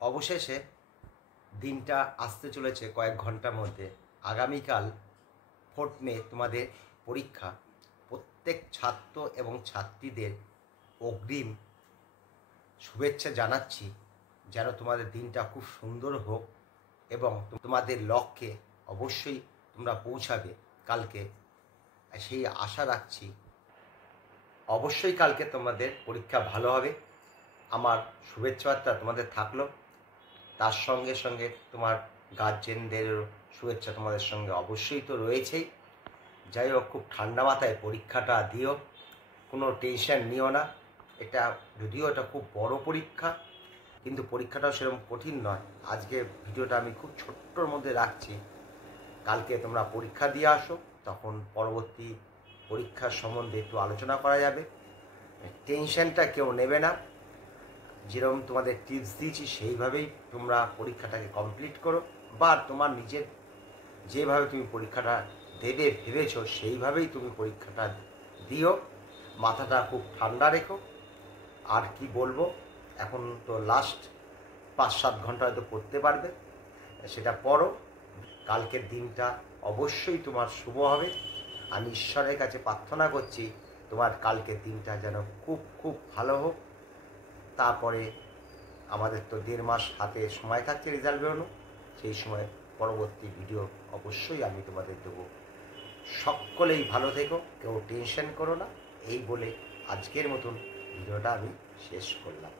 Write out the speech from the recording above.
অবশেষে দিনটা আসতে চলেছে কয়েক ঘন্টার মধ্যে। আগামীকাল 4 মে তোমাদের পরীক্ষা। প্রত্যেক ছাত্র এবং ছাত্রীদের অগ্রিম শুভেচ্ছা জানাচ্ছি, যেন তোমাদের দিনটা খুব সুন্দর হোক এবং তোমাদের লক্ষ্যে অবশ্যই তোমরা পৌঁছাবে কালকে, সেই আশা রাখছি। অবশ্যই কালকে তোমাদের পরীক্ষা ভালো হবে, আমার শুভেচ্ছা বার্তা তোমাদের থাকলো। তার সঙ্গে সঙ্গে তোমার গার্জেনদেরও শুভেচ্ছা তোমাদের সঙ্গে অবশ্যই তো রয়েছেই। যাই হোক, খুব ঠান্ডা মাথায় পরীক্ষাটা দিও, কোনো টেনশন নিও না। এটা যদিও এটা খুব বড় পরীক্ষা, কিন্তু পরীক্ষাটাও সেরকম কঠিন নয়। আজকে ভিডিওটা আমি খুব ছোট্টর মধ্যে রাখছি। কালকে তোমরা পরীক্ষা দিয়ে আসো, তখন পরবর্তী পরীক্ষার সম্বন্ধে একটু আলোচনা করা যাবে। টেনশনটা কেউ নেবে না, যেরকম তোমাদের টিপস দিয়েছি সেইভাবেই তোমরা পরীক্ষাটাকে কমপ্লিট করো, বা তোমার নিজের যেভাবে তুমি পরীক্ষাটা দেবে ভেবেছো সেইভাবেই তুমি পরীক্ষাটা দিও। মাথাটা খুব ঠান্ডা রেখো। আর কি বলবো, এখন তো লাস্ট 5-7 ঘন্টা হয়তো পড়তে পারবে, সেটা পড়ো। কালকের দিনটা অবশ্যই তোমার শুভ হবে। আমি ঈশ্বরের কাছে প্রার্থনা করছি তোমার কালকের দিনটা যেন খুব খুব ভালো হোক। তারপরে আমাদের তো 1.5 মাস হাতে সময় থাকছে রেজাল্ট বেরোনো, সেই সময় পরবর্তী ভিডিও অবশ্যই আমি তোমাদের দেবো। সকলেই ভালো থেকো, কেউ টেনশন করো না, এই বলে আজকের মতন ভিডিওটা আমি শেষ করলাম।